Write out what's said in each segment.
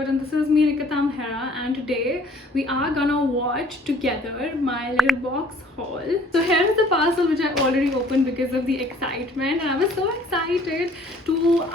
good, and this is me, Nikita Mehra, and today we are gonna watch together my little box haul. So here is the parcel which I already opened because of the excitement, and I was so excited to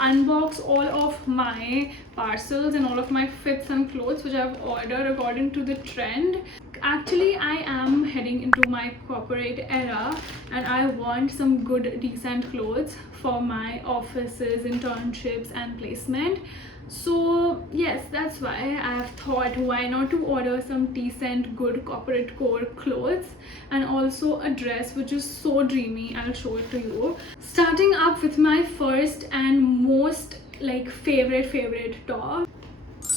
unbox all of my parcels and all of my fits and clothes which I've ordered according to the trend. Actually, I am heading into my corporate era and I want some good decent clothes for my offices, internships and placement. So yes, that's why I have thought why not to order some decent good corporate core clothes and also a dress which is so dreamy. I'll show it to you. Starting up with my first and most favorite top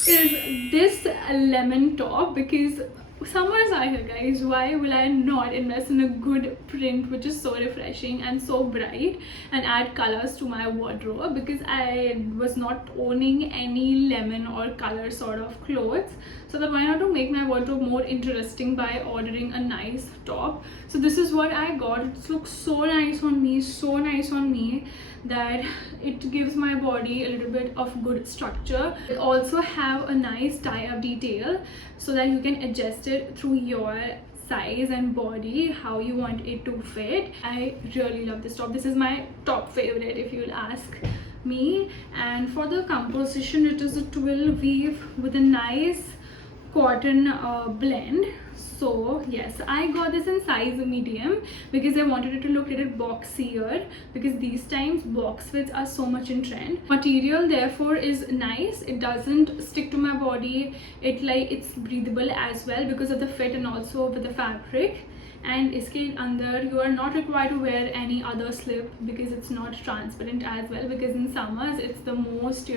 is this lemon top, because summers are here, guys. Why will I not invest in a good print which is so refreshing and so bright and add colors to my wardrobe? Because I was not owning any lemon or color sort of clothes, so that why not to make my wardrobe more interesting by ordering a nice top. So this is what I got. It looks so nice on me, that it gives my body a little bit of good structure. It also have a nice tie-up detail so that you can adjust it through your size and body how you want it to fit. I really love this top. This is my top favorite if you'll ask me. And for the composition, it is a twill weave with a nice cotton blend. So yes, I got this in size medium because I wanted it to look a little boxier, because these times box fits are so much in trend. Material therefore is nice. It doesn't stick to my body. It's breathable as well because of the fit and also with the fabric. And iske under you are not required to wear any other slip because it's not transparent as well, because in summers it's the most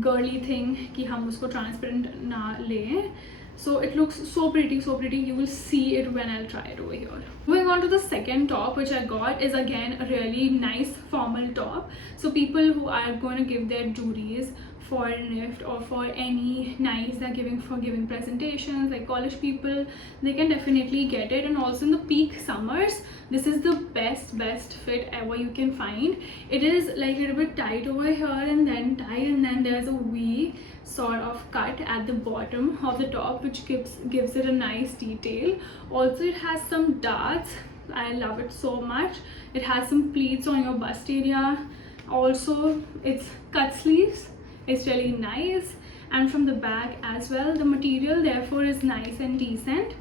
girly thing कि हम उसको transparent ना लें. So it looks so pretty. You will see it when I'll try it over here. Moving on to the second top which I got is again a really nice formal top. So people who are going to give their juries for NIFT or for any nice they're giving presentations, like college people, they can definitely get it. And also in the peak summers, this is the best fit ever you can find. It is like a little bit tight over here and then tight, and then there's a V sort of cut at the bottom of the top which gives it a nice detail. Also it has some darts. I love it so much. It has some pleats on your bust area. Also it's cut sleeves. It's really nice, and from the back as well. The material therefore is nice and decent.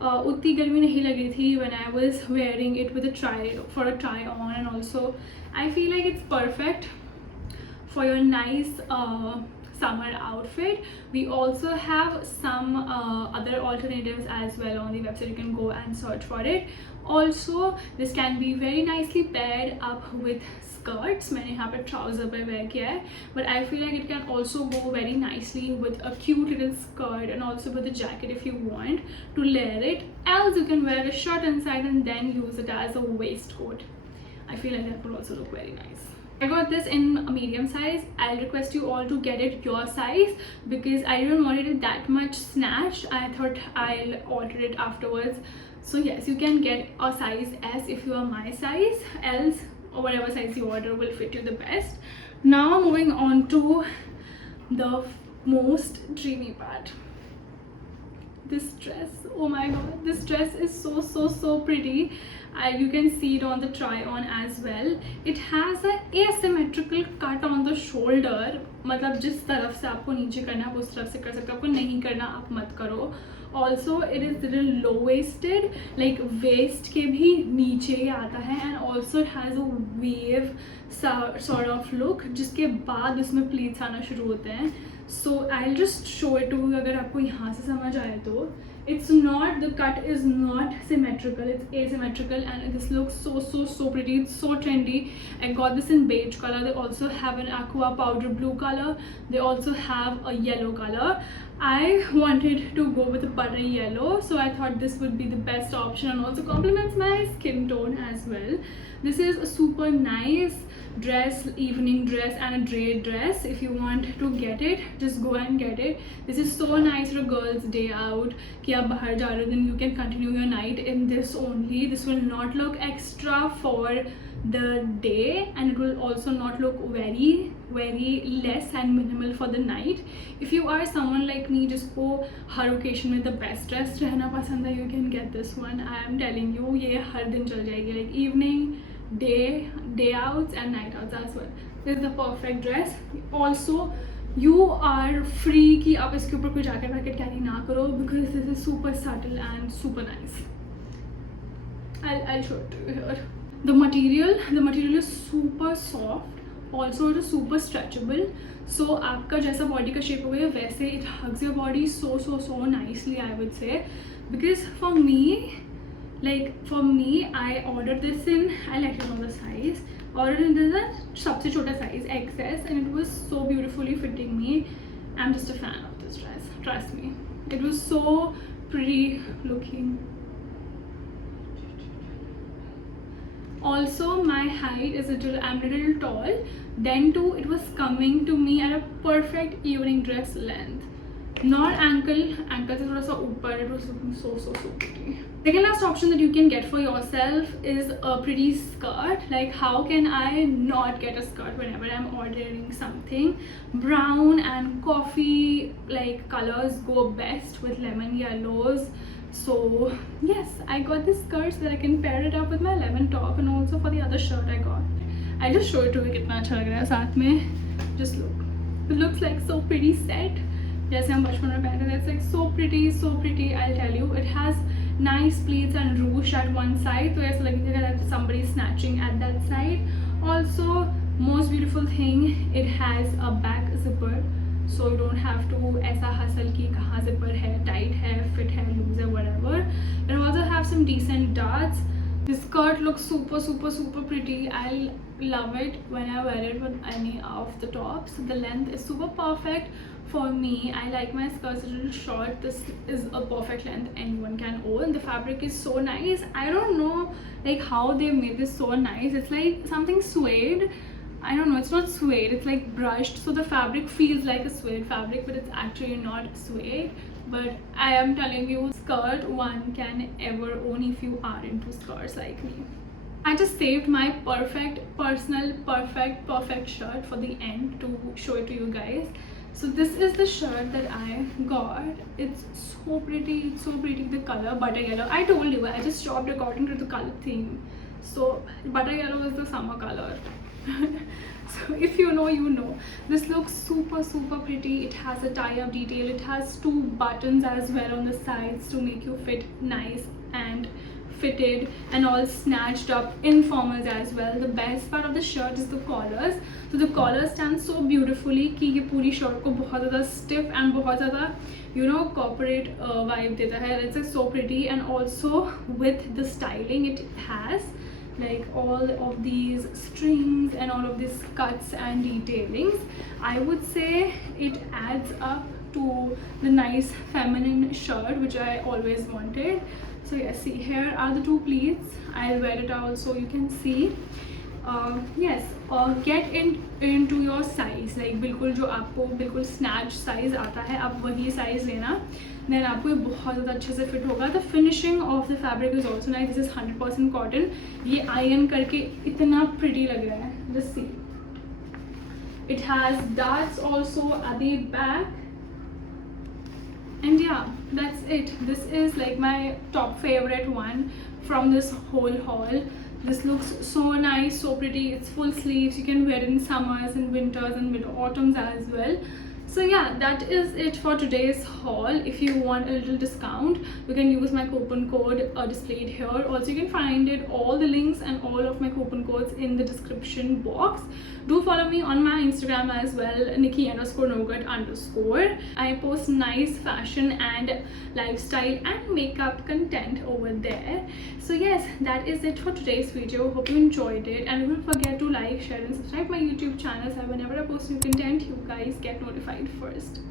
उतनी गर्मी नहीं लग रही थी when I was wearing it with a try on, and also I feel like it's perfect for your nice summer outfit. We also have some other alternatives as well on the website. You can go and search for it. Also this can be very nicely paired up with skirts. मैंने यहाँ पे trouser पे wear किया है, but I feel like it can also go very nicely with a cute little skirt and also with a jacket if you want to layer it. Else you can wear a shirt inside and then use it as a waistcoat. I feel like that would also look very nice. I got this in a medium size. I'll request you all to get it your size because I didn't want it that much snatched. I thought I'll alter it afterwards. So yes, you can get a size S if you are my size. Else, or whatever size you order will fit you the best. Now moving on to the most dreamy part. This dress, oh my god, this dress is so pretty. You can see it on the try on as well. It has an asymmetrical cut on the shoulder. मतलब जिस तरफ से आपको नीचे करना है उस तरफ से कर सकते हो, आपको नहीं करना आप मत करो. Also it is little low waisted, like waist के भी नीचे ही आता है, and also it has a wave sort of look जिसके बाद उसमें pleats आना शुरू होते हैं. So I'll just show it to you अगर आपको यहाँ से समझ आए तो. It's not, the cut is not symmetrical, it's asymmetrical, and this looks so pretty. It's so trendy. I got this in beige color. They also have an aqua powder blue color. They also have a yellow color. I wanted to go with a buttery yellow, so I thought this would be the best option and also complements my skin tone as well. This is a super nice dress, evening dress and a day dress. If you want to get it, just go and get it. This is so nice for a girl's day out कि आप बाहर जा रहे हो, then you can continue your night in this only. This will not look extra for the day, and it will also not look very less and minimal for the night. If you are someone like me जिसको हर occasion में the best dressed रहना पसंद है, you can get this one. I am telling you, ये हर दिन चल जाएगी, like evening, day outs and night outs as well. This is the perfect dress. Also you are free कि आप इसके ऊपर कोई jacket वैकेट carry ना करो, because this is super subtle and super nice. I'll show it to you here. The material is super soft. Also it is super stretchable. So आपका जैसा body का shape होगा वैसे it hugs your body so nicely, I would say. Because for me, I ordered this in, I'll let you know the size. Ordered in this सबसे छोटा size XS, and it was so beautifully fitting me. I'm just a fan of this dress, trust me. It was so pretty looking. Also my height is I'm a little tall, then too it was coming to me at a perfect evening dress length. Not ankle से थोड़ा सा ऊपर. It was looking so pretty. Second last option that you can get for yourself is a pretty skirt. Like, how can I not get a skirt whenever I'm ordering something? Brown and coffee like colors go best with lemon yellows. So yes, I got this skirt so that I can pair it up with my lemon top, and also for the other shirt I got. I'll just show it to you कितना अच्छा लग रहा है साथ में. Just look. It looks like so pretty set. जैसे हम बचपन में पहनते थे. It's like so pretty. I'll tell you. It has nice pleats and ruche at one side, तो ऐसा लगेगा that somebody is snatching at that side. Also, most beautiful thing, it has a back zipper, so you don't have to ऐसा hustle कि कहाँ zipper है, tight है, fit है, loose है, whatever. It also have some decent darts. This skirt looks super pretty. I love it when I wear it with any of the tops. The length is super perfect for me. I like my skirts a little short. This is a perfect length anyone can own. The fabric is so nice. I don't know like how they made this so nice. It's like something suede. I don't know, it's not suede, it's like brushed, so the fabric feels like a suede fabric, but it's actually not suede. But I am telling you, skirt one can ever own if you are into skirts like me. I just saved my personal perfect shirt for the end to show it to you guys. So this is the shirt that I got. It's so pretty, the color butter yellow. I told you, I just shopped according to the color theme. So butter yellow is the summer color. So if you know, you know. This looks super pretty. It has a tie-up detail. It has 2 buttons as well on the sides to make you fit nice and fitted and all snatched up informals as well. The best part of the shirt is the collars. So the collar stands so beautifully कि ये पूरी shirt को बहुत ज़्यादा stiff and बहुत ज़्यादा corporate vibe देता है. It's like so pretty, and also with the styling it has like all of these strings and all of these cuts and detailings. I would say it adds up to the nice feminine shirt which I always wanted. So yes, see, here are the 2 pleats. I'll wear it out so you can see. Yes, get into your size, like बिल्कुल जो आपको बिल्कुल snatch size आता है, आप वही size लेना, then आपको ये बहुत ज़्यादा अच्छे से fit होगा. The finishing of the fabric is also nice. This is 100% cotton. ये iron करके इतना pretty लग रहा है. Just see. It has darts also at the back. And yeah, that's it. This is like my top favorite one from this whole haul. This looks so nice, so pretty. It's full sleeves. You can wear it in summers and winters and mid autumns as well. So yeah, that is it for today's haul. If you want a little discount, you can use my coupon code displayed here. Also, you can find it, all the links and all of my coupon codes in the description box. Do follow me on my Instagram as well, Nikki_Nougat_. I post nice fashion and lifestyle and makeup content over there. So yes, that is it for today's video. Hope you enjoyed it, and don't forget to like, share and subscribe my YouTube channel so whenever I post new content, you guys get notified first.